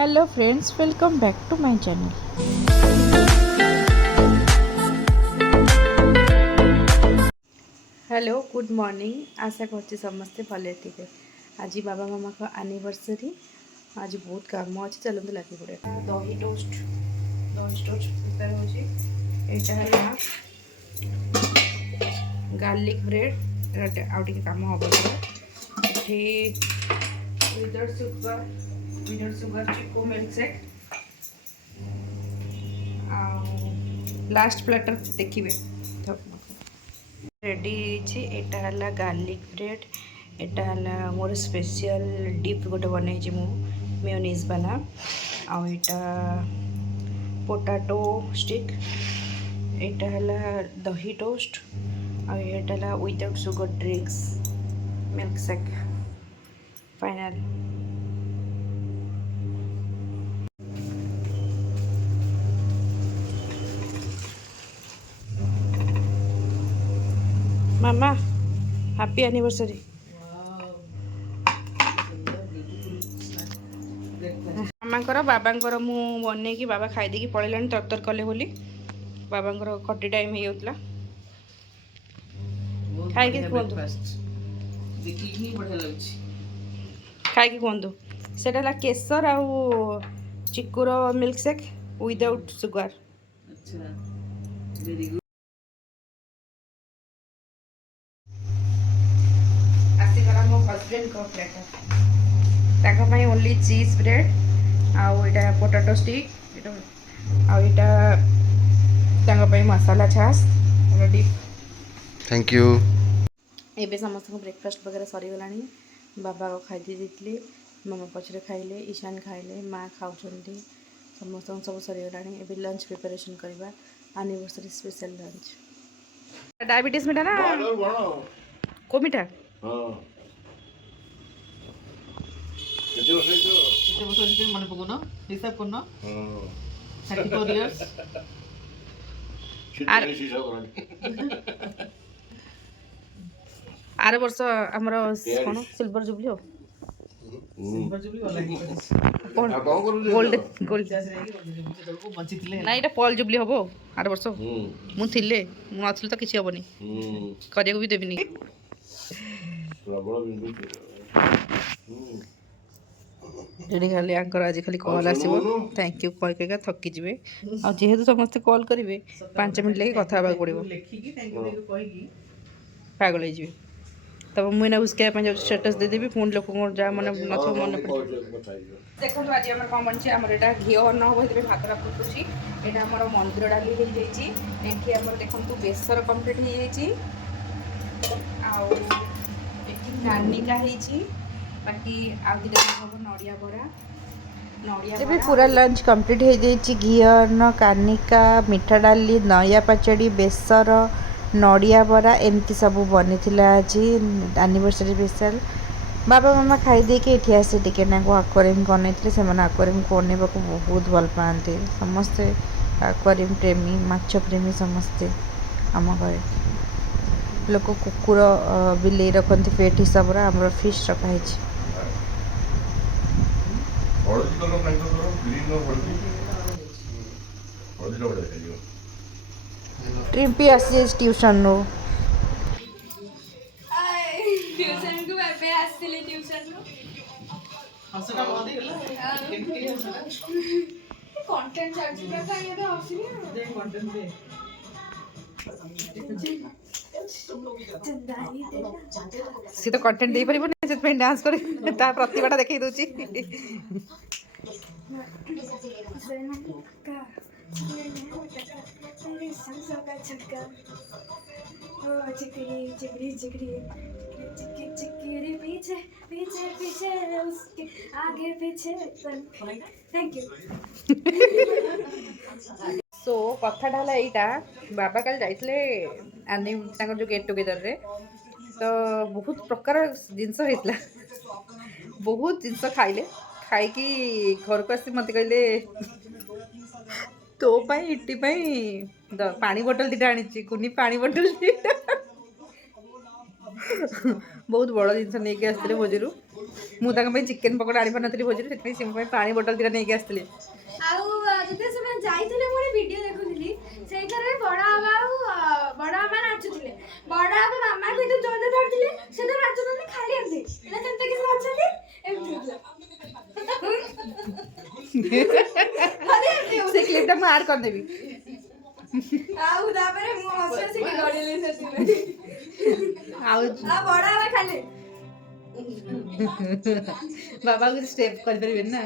Hello friends, welcome back to my channel. Hello, good morning. आशा करছি समस्ते भले थे। आज बाबा मामा का एनिवर्सरी। आज बहुत काम अच्छे, चलते लगे पड़े। दही टोस्ट प्रिपेयर हो। गार्लिक ब्रेड आउट कम हम ये without sugar chikoo milk shake last platter देखिए रेडी है गार्लिक ब्रेड। यहाँ मोर स्पेशल डिप गोटे बनई मु मेयोनीज वाला आटा पोटाटो स्टिक। यहाँ है दही टोस्ट आटा without sugar drinks milk shake final. मामा हैप्पी एनिवर्सरी। मामांकर बाबांकर मु बन कि बाबा खाई देकी पड़े तरतर कले बोली बाबांकर खटी टाइम हो जाता खाई कहतु से केसर आ चिकुर मिल्क सेक विदाउट सुगर। आसीगला मो हस्बैंड को प्लेटर ओनली चीज ब्रेड आटा पोटाटो स्टिक आटा मसाला छास रेडी। Thank you. एबे समस्त ब्रेकफास्ट वगैरह सरीगला। बाबा को खाई देती मामा पछरे खाइले ईशान खाइले माँ खाऊँ समस्त सब सरीगला। एबे लंच प्रिपरेशन करवा एनिवर्सरी स्पेशल लंच। डायबिटीज मीठा ना को मीठा मन पकड़ हिसाब करना 34 years आर वर्ष आमर कौन सिल्वर जुबली हो गोल्ड गोल्ड ना ये पल जुबली हम आर वर्ष मुझे नी तो किसी हेनी करने भी देवी ये खाली आंकर आज खाली कॉल आसो थैंक यू कह थकी जी जेहेतु समस्त कॉल करेंगे 5 मिनट लगे कथा पड़ो पागल हो तब मुझे उसके स्टेटस देदेवी पुणी लोक जहाँ मन न मन देखो आज आम कौन बनचे आम यहाँ घी अन्न हम ये भातटा फुटुची यहाँ आम मंदिर डाली हो जाम देखो बेसर कम्प्लीट हो नानिका बाकी नड़िया बरा पूरा लंच कंप्लीट हो जाइए। घी अन्न कानिका मिठा डाली नया पचड़ी बेसर नड़िया बरा एमती सब बनी आज एनिवर्सरी स्पेशल। बाबा मामा खाई देके ये आसे टिके आक्वारियम बनते से आक्वारियम को बनवा बहुत भल पाते समस्ते आक्वारियम प्रेमी माछ प्रेमी समस्ते आम घर लोक कुकुर बिले रखती पेट हिसाब से आम फिश रखाई। ट्रिम्पी आसी ट्यूशन रो सी तो कंटेंट दे पारिबो से डांस कर प्रतिभा देखई दूची पीछे पीछे पीछे उसके आगे पीछे थैंक यू। सो कथाटा है यहाँ बाबा काल जाते जो गेट टुगेदर रे तो बहुत प्रकार जिनस होता बहुत जिनस खाइले खाई घर को आसी मत कहले तो इटी पानी बोतल दीटा आनी कुनी पानी बोतल दीटा बहुत बड़ जिनस नहीं आसते भोजरू ମୁଁ ତାଙ୍କ ପାଇଁ ଚିକେନ ପକୋଡ଼ା ଆଣିପାରୁନଥିଲି ଭୋଜିରୁ, ସେଥିପାଇଁ ସେ ମୋ ପାଇଁ ପାଣି ବୋଟଲ ଦୁଇଟା ନେଇକି ଆସିଥିଲେ। ଆଉ ଯେତେବେଳେ ସେମାନେ ଯାଇଥିଲେ ମୁଁ ଗୋଟେ ଭିଡ଼ିଓ ଦେଖୁଥିଲି, ସେଇଥିରେ ବଡ଼ ବାବା ଆଉ ବଡ଼ ବାବା ନାଚୁଥିଲେ, ବଡ଼ ବାବା ମାମାକୁ ଏତେ ଜୋରରେ ଧରିଥିଲେ, ସେ ତ ନାଚୁଛନ୍ତି ଖାଲି ଏମିତି, ଏଇଟା କେମିତି କିଛି ନାଚନ୍ତି ଏମିତି ସେ କ୍ଲିପଟା ମୁଁ ଆଡ୍ କରିଦେବି। ଆଉ ତାପରେ ମୁଁ ହସି ହସିକି ଗଡ଼ିଲି ସେଥିପାଇଁ। ଆଉ ବଡ଼ ବାବା ଖାଲି ବାବା କିଛି ଷ୍ଟେପ୍ କରିପାରିବେନି ନା,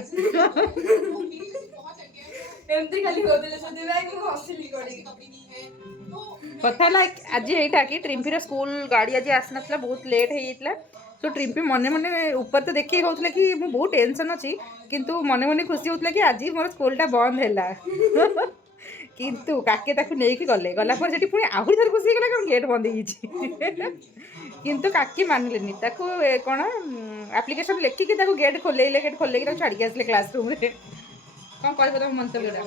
ଏମିତି ଖାଲି ହଉଥିଲେ, ସେଥିପାଇଁ ମୁଁ ହସିଲି ଗଡ଼ିକି। କଥା ହେଲା ଆଜି ଏଇଟା କି ଟ୍ରିମ୍ପିର ସ୍କୁଲ ଗାଡ଼ି ଆଜି ଆସିନଥିଲା, ବହୁତ ଲେଟ୍ ହେଇଯାଇଥିଲା। ତ ଟ୍ରିମ୍ପି ମନେ ମନେ ଉପରେ ତ ଦେଖିକି କହୁଥିଲା କି ମୁଁ ବହୁତ ଟେନସନ୍ ଅଛି, କିନ୍ତୁ ମନେ ମନେ ଖୁସି ହେଉଥିଲା କି ଆଜି ମୋର ସ୍କୁଲଟା ବନ୍ଦ ହେଲା। କିନ୍ତୁ କାକେ ତାକୁ ନେଇକି ଗଲା ପରେ ସେଠି ପୁଣି ଆହୁରି ଥରେ ଖୁସି ହେଇଗଲା କାରଣ ଗେଟ୍ ବନ୍ଦ ହେଇଯାଇଛି। କିନ୍ତୁ କାକି ମାନିଲେନି, ତାକୁ କ'ଣ ଆପ୍ଲିକେସନ୍ ଲେଖିକି ତାକୁ ଗେଟ୍ ଖୋଲେଇକି ତାକୁ ଛାଡ଼ିକି ଆସିଲେ କ୍ଲାସ୍ ରୁମ୍ରେ। କ'ଣ କହିବ ତମ ମନ୍ତବ୍ୟଟା?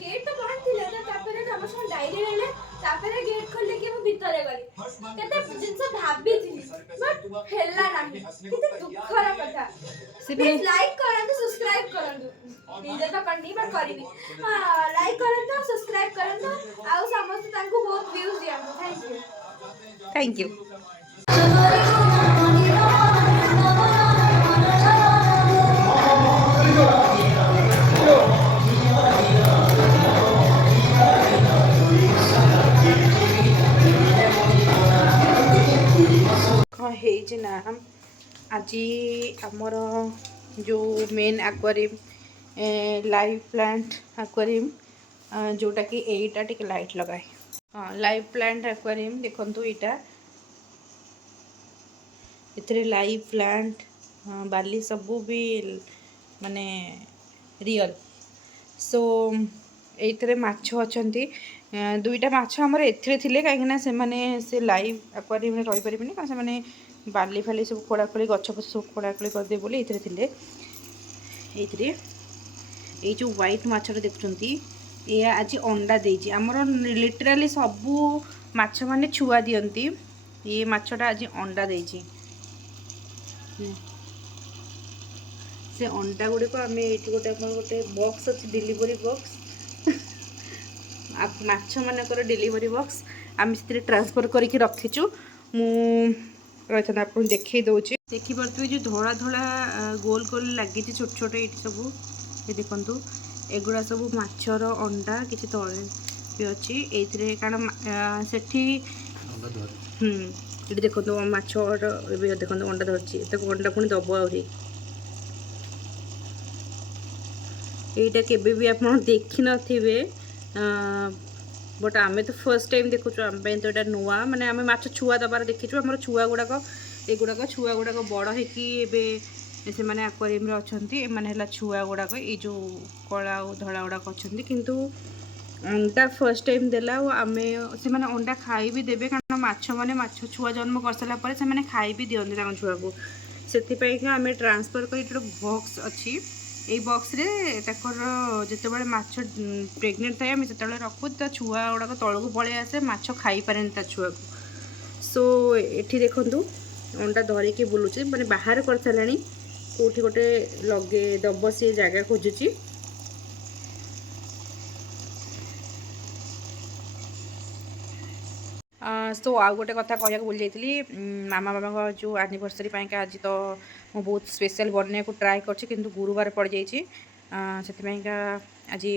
ଗେଟ୍ ତ ବନ୍ଦ ଥିଲା, ତାପରେ ସମସ୍ତଙ୍କ ଡାଇରୀ ନେଲେ, ତାପରେ ଗେଟ୍ ଖୋଲିକି ମୁଁ ଭିତରେ ଗଲି। କେତେ ଜିନିଷ ଭାବିଥିଲି ବଟ୍ ହେଲା ନାହିଁ, କେତେ ଦୁଃଖର କଥା। ପ୍ଲିଜ୍ ଲାଇକ୍ କରନ୍ତୁ, ସବସ୍କ୍ରାଇବ୍ କରନ୍ତୁ। ନିଜେ ତ କରିନି ବଟ୍ କରିବି। ଲାଇକ୍ କରନ୍ତୁ, ସବସ୍କ୍ରାଇବ୍ କରନ୍ତୁ, ଆଉ ସମସ୍ତେ ତାଙ୍କୁ ବହୁତ ଭ୍ୟୁଜ୍ ଦିଅନ୍ତୁ। Thank you. କ'ଣ ହେଇଛି ନା ଆଜି ଆମର ଯେଉଁ main aquarium live plant aquarium, ଯେଉଁଟାକି ଏଇଟା ଟିକେ ଲାଇଟ୍ ଲଗାଏ। ହଁ, ଲାଇଭ୍ ପ୍ଲାଣ୍ଟ ଆକ୍ୱାରିୟମ୍ ଦେଖନ୍ତୁ, ଏଇଟା ଏଥିରେ ଲାଇଭ୍ ପ୍ଲାଣ୍ଟ ବାଲି ସବୁ ବି ମାନେ ରିଅଲ୍। ସୋ ଏଇଥିରେ ମାଛ ଅଛନ୍ତି, ଦୁଇଟା ମାଛ ଆମର ଏଥିରେ ଥିଲେ, କାହିଁକିନା ସେମାନେ ସେ ଲାଇଭ୍ ଆକ୍ୱାରିୟମ୍ରେ ରହିପାରିବେନି, କାରଣ ସେମାନେ ବାଲି ଫାଲି ସବୁ ଖୋଳାଖୋଳି ଗଛ ଫଛ ସବୁ ଖୋଳାଖୋଳି କରିଦେବେ ବୋଲି ଏଇଥିରେ ଥିଲେ। ଏଇଥିରେ ଏଇ ଯେଉଁ ହ୍ୱାଇଟ୍ ମାଛଟା ଦେଖୁଛନ୍ତି, ଏଇଆ ଆଜି ଅଣ୍ଡା ଦେଇଛି। ଆମର ଲିଟରାଲି ସବୁ ମାଛ ମାନେ ଛୁଆ ଦିଅନ୍ତି, ଏ ମାଛଟା ଆଜି ଅଣ୍ଡା ଦେଇଛି। ସେ ଅଣ୍ଡା ଗୁଡ଼ିକ ଆମେ ଏଇଠି ଗୋଟେ ଆମର ଗୋଟେ ବକ୍ସ ଅଛି, ଡେଲିଭରି ବକ୍ସ, ମାଛମାନଙ୍କର ଡେଲିଭରି ବକ୍ସ, ଆମେ ସେଥିରେ ଟ୍ରାନ୍ସଫର୍ କରିକି ରଖିଛୁ। ମୁଁ ରହିଥାନ୍ତି ଆପଣଙ୍କୁ ଦେଖେଇ ଦେଉଛି। ଦେଖିପାରୁଥିବେ ଯେଉଁ ଧଳା ଧଳା ଗୋଲ ଗୋଲ ଲାଗିଛି ଛୋଟ ଛୋଟ ଏଇଠି ସବୁ, ଏ ଦେଖନ୍ତୁ, ଏଗୁଡ଼ା ସବୁ ମାଛର ଅଣ୍ଡା କିଛି ତଳେ ବି ଅଛି ଏଇଥିରେ, କାରଣ ସେଠି ଏଠି ଦେଖନ୍ତୁ ମାଛର ଏବେ ଦେଖନ୍ତୁ ଅଣ୍ଡା ଧରିଛି, ତାକୁ ଅଣ୍ଡା ପୁଣି ଦେବ ଆହୁରି। ଏଇଟା କେବେ ବି ଆପଣ ଦେଖିନଥିବେ, ବଟ୍ ଆମେ ତ ଫାର୍ଷ୍ଟ ଟାଇମ୍ ଦେଖୁଛୁ, ଆମ ପାଇଁ ତ ଏଇଟା ନୂଆ। ମାନେ ଆମେ ମାଛ ଛୁଆ ଦେବାର ଦେଖିଛୁ, ଆମର ଛୁଆ ଗୁଡ଼ାକ ଛୁଆ ଗୁଡ଼ାକ ବଡ଼ ହେଇକି ଏବେ ସେମାନେ ଆକ୍ୱାରିୟମ୍ରେ ଅଛନ୍ତି। ଏମାନେ ହେଲା ଛୁଆ ଗୁଡ଼ାକ, ଏଇ ଯେଉଁ କଳା ଆଉ ଧଳା ଗୁଡ଼ାକ ଅଛନ୍ତି, କିନ୍ତୁ ଅଣ୍ଡା ଫାର୍ଷ୍ଟ ଟାଇମ୍ ଦେଲା। ଆଉ ସେମାନେ ଅଣ୍ଡା ଖାଇ ବି ଦେବେ, କାରଣ ମାଛ ଛୁଆ ଜନ୍ମ କରିସାରିଲା ପରେ ସେମାନେ ଖାଇ ବି ଦିଅନ୍ତି ତାଙ୍କ ଛୁଆକୁ। ସେଥିପାଇଁକା ଆମେ ଟ୍ରାନ୍ସଫର୍ କରି ଏଠି ଗୋଟେ ବକ୍ସ ଅଛି, ଏଇ ବକ୍ସରେ ତାଙ୍କର ଯେତେବେଳେ ମାଛ ପ୍ରେଗନେଣ୍ଟ ଥାଏ ଆମେ ସେତେବେଳେ ରଖୁ, ତା ଛୁଆ ଗୁଡ଼ାକ ତଳକୁ ପଳେଇ ଆସେ, ମାଛ ଖାଇପାରେନି ତା ଛୁଆକୁ। ସୋ ଏଠି ଦେଖନ୍ତୁ ଅଣ୍ଡା ଧରିକି ବୁଲୁଛି, ମାନେ ବାହାର କରିସାରିଲାଣି, କେଉଁଠି ଗୋଟେ ଲଗେଇ ଦେବ ସିଏ ଜାଗା ଖୋଜୁଛି। ସୋ ଆଉ ଗୋଟେ କଥା କହିବାକୁ ଭୁଲି ଯାଇଥିଲି, ମାମା ବାବାଙ୍କ ଯେଉଁ ଆନିଭର୍ସରୀ ପାଇଁକା ଆଜି ତ ମୁଁ ବହୁତ ସ୍ପେଶାଲ୍ ବନେଇବାକୁ ଟ୍ରାଏ କରିଛି, କିନ୍ତୁ ଗୁରୁବାର ପଡ଼ିଯାଇଛି, ସେଥିପାଇଁକା ଆଜି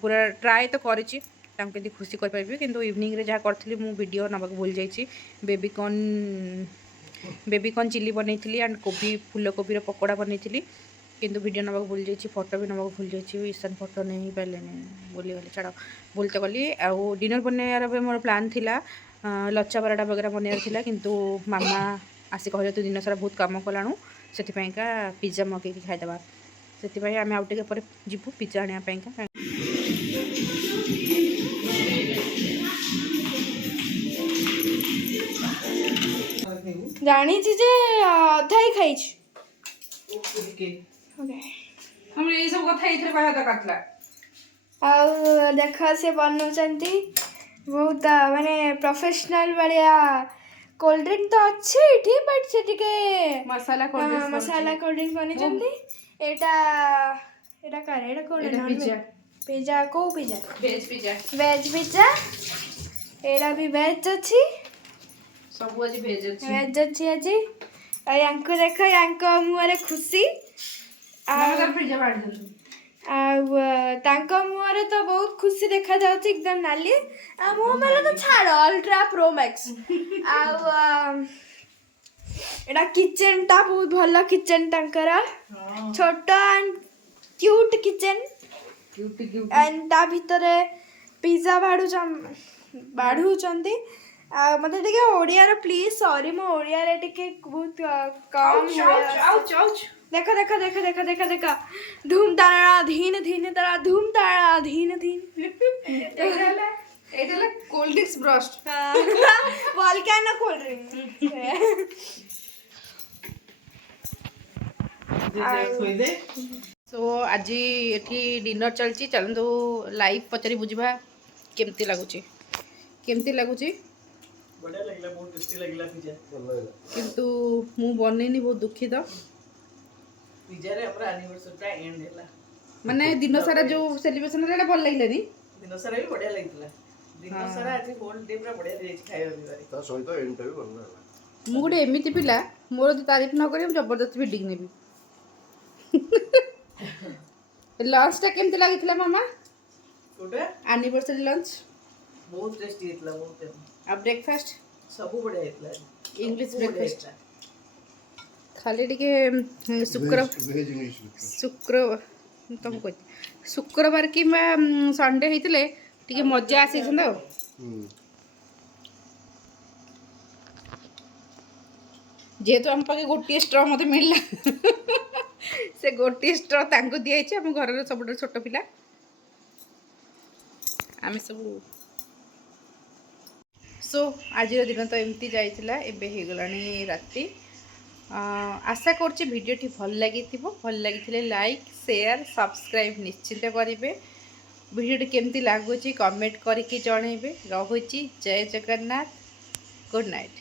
ପୁରା ଟ୍ରାଏ ତ କରିଛି ତାଙ୍କୁ କେମିତି ଖୁସି କରିପାରିବି, କିନ୍ତୁ ଇଭିନିଂରେ ଯାହା କରିଥିଲି ମୁଁ ଭିଡ଼ିଓ ନେବାକୁ ଭୁଲି ଯାଇଛି। ବେବିକର୍ନ ଚିଲି ବନେଇଥିଲି ଆଣ୍ଡ ଫୁଲକୋବିର ପକୋଡ଼ା ବନେଇଥିଲି, କିନ୍ତୁ ଭିଡ଼ିଓ ନେବାକୁ ଭୁଲି ଯାଇଛି, ଫଟୋ ବି ନେବାକୁ ଭୁଲି ଯାଇଛି। ଇଶାନ ଫଟୋ ନେଇ ପାରିଲେନି, ଭୁଲିଗଲି, ଛାଡ଼, ଭୁଲ ତ କଲି। ଆଉ ଡିନର୍ ବନେଇବାର ବି ମୋର ପ୍ଲାନ୍ ଥିଲା, ଲଚ୍ଛା ପରାଟା ବଗେରା ବନେଇବାର ଥିଲା, କିନ୍ତୁ ମାମା ଆସି କହିଲେ ତୁ ଦିନ ସାରା ବହୁତ କାମ କଲାଣୁ, ସେଥିପାଇଁକା ପିଜ୍ଜା ମଗେଇକି ଖାଇଦେବା। ସେଥିପାଇଁ ଆମେ ଆଉ ଟିକେ ପରେ ଯିବୁ ପିଜ୍ଜା ଆଣିବା ପାଇଁକା। ଜାଣିଛି ଯେ ଅଧା ହିଁ ଖାଇଛି। ଆମର ଏଇସବୁ କଥା ଏଇଥିରେ କହିବା ଦରକାର ଥିଲା। ଆଉ ଦେଖ ସେ ବନଉଛନ୍ତି ବହୁତ ମାନେ ପ୍ରଫେସନାଲ ଭଳିଆ କୋଲ୍ଡ ଡ୍ରିଙ୍କ ତ ଅଛି ଏଠି ବଟ୍ ସେ ଟିକେ ମସଲା କୋଲ୍ଡ ଡ୍ରିଙ୍କସ୍ ମସଲା କୋଲ୍ଡ ଡ୍ରିଙ୍କ ବନେଇଛନ୍ତି। ଏଇଟା ଏଇଟା କାରେ ଏଇଟା କୋଣ ପିଜ୍ଜା ପିଜ୍ଜା କୋଉ ପିଜ୍ଜା ଭେଜ୍ ପିଜ୍ଜା ଏଇଟା ବି ଭେଜ୍ ଅଛି ସବୁ ଆଜି ଭେଜ୍ ଅଛି ଆଜି ଆଉ ୟାଙ୍କୁ ଦେଖ ୟାଙ୍କ ମୁହଁରେ ଖୁସି ପିଜ୍ଜା ବାଢିଛନ୍ତି ଆଉ ତାଙ୍କ ମୁହଁରେ ତ ବହୁତ ଖୁସି ଦେଖାଯାଉଛି ଏକଦମ ନାଲି ଆଉ ମୋ ಮೇಲೆ ତ ଛାଡ଼ ଅଲ୍ଟ୍ରା ପ୍ରୋ ମ୍ୟାକ୍ସ ଆଉ ଏଇଟା କିଚେନଟା ବହୁତ ଭଲ କିଚେନ ତାଙ୍କର ଛୋଟ ଆଣ୍ଡ କ୍ୟୁଟ୍ କିଚେନ ଆଣ୍ଡ ତା ଭିତରେ ପିଜ୍ଜା ବାଢୁଛନ୍ତି ଆଉ ମତେ ଟିକେ ଓଡ଼ିଆର ପ୍ଲିଜ୍ ସରି ମୋ ଓଡ଼ିଆରେ ଟିକେ ବହୁତ କମ୍ ଦେଖ ଦେଖ ଦେଖ ଦେଖ ଦେଖ ଦେଖ ଧୁମ ତାରା ଧୀନ ଧୀନ ତାରା ଧୁମ ତାରା ଧୀନ ଧୀନ ଏଇଟା ହେଲା କୋଲ୍ଡ ଡ୍ରିଙ୍କସ୍ ବ୍ରଷ୍ଟ ଭଲକାନ କୋଲ୍ଡ ଡ୍ରିଙ୍କ ସୋ ଆଜି ଏଠି ଡିନର ଚାଲିଛି ଚାଲନ୍ତୁ ଲାଇଭ୍ ପଚାରି ବୁଝିବା କେମିତି ଲାଗୁଛି बढ़िया लगला बहुत टेस्टी लगला पिज्जा କିନ୍ତୁ ମୁଁ ବନେଇନି ବହୁତ ଦୁଃଖିତ पिज्जा रे हमरा एनिवर्सरी टा एंड हैला ମାନେ ଦିନ ସାରା ଯୋଉ ସେଲିବ୍ରେସନ ହେଲା ଭଲ ଲାଗିଲାନି दिन सारा भी बढ़िया लागला दिन सारा आज होल डे पूरा बढ़िया रे खाଇବା ପିଇବାରେ ତା ସହିତ ଏଣ୍ଡଟା ବି ଭଲ ହେଲା। ମୁଁ ଗୋଟେ ଏମିତି ପିଲା ମୋର ଯଦି ତାରିଫ ନ କରିବ ମୁଁ ଜବରଦସ୍ତି ଫିଡ଼ିଂ ନେବି ଲଞ୍ଚଟା କେମିତି ଲାଗିଥିଲା ମାମା କୋଟା ଆନିଭର୍ସରୀ ଲଞ୍ଚ बहुत टेस्टी हैला बहुत ଆଉ ବ୍ରେକଫାଷ୍ଟ ସବୁ बढ़िया हैला ଇଂଲିଶ ବ୍ରେକଫାଷ୍ଟ ଖାଲି ଟିକେ ଶୁକ୍ରବାର କିମ୍ବା ସଣ୍ଡେ ହେଇଥିଲେ ଟିକେ ମଜା ଆସିଥାନ୍ତା ଆଉ ଯେହେତୁ ଆମ ପାଖେ ଗୋଟିଏ ଷ୍ଟ୍ର ମୋତେ ମିଳିଲା ସେ ଗୋଟିଏ ଷ୍ଟ୍ର ତାଙ୍କୁ ଦିଆହେଇଛି ଆମ ଘରର ସବୁଠାରୁ ଛୋଟ ପିଲା ଆମେ ସବୁ ସୋ ଆଜିର ଦିନ ତ ଏମିତି ଯାଇଥିଲା ଏବେ ହେଇଗଲାଣି ରାତି आशा କରୁଛି ଭିଡ଼ିଓଟି ଭଲ ଲାଗିଥିଲେ ଲାଇକ୍ ସେୟାର ସବସ୍କ୍ରାଇବ୍ ନିଶ୍ଚିତ କରିବେ ଭିଡ଼ିଓଟି କେମିତି ଲାଗୁଛି କମେଣ୍ଟ କରିକି ଜଣାଇବେ ରହୁଛି ଜୟ ଜଗନ୍ନାଥ ଗୁଡ୍ ନାଇଟ୍।